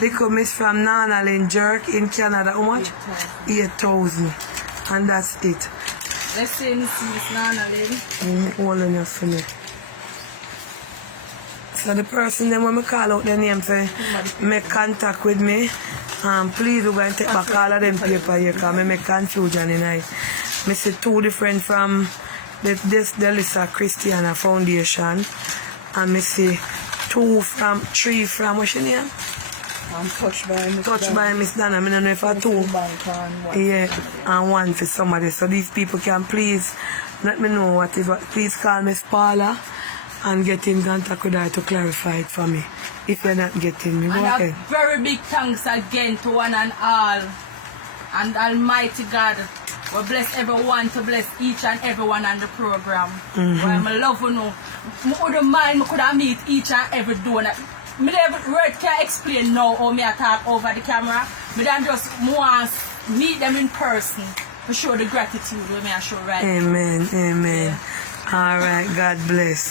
Little miss from Nana Lynn Jerk in Canada. How much? 8,000. And that's it. Blessings, Miss Nana Lynn. Hold on your for me. So the person then when I call out their name for make contact with me, please we're going to take back all of them paper here because I make confusion in I. I see 2 different from the Delisa Christiana Foundation, and I see 3 from what's your name? Touched by Miss Dana. I don't know if I 2. Yeah, and 1 for somebody. So these people can please let me know what is what. Please call Miss Paula and get in contact with her to clarify it for me. If you're not getting me, go and ahead. a very big thanks again to one and all. And Almighty God will bless everyone to bless each and everyone on the program. Well, I love you know. I wouldn't mind I could have meet each and every donor. I never word can explain now how I talk over the camera. I just want to meet them in person to show the gratitude with me I show right. Amen. Amen. Yeah. All right. God bless.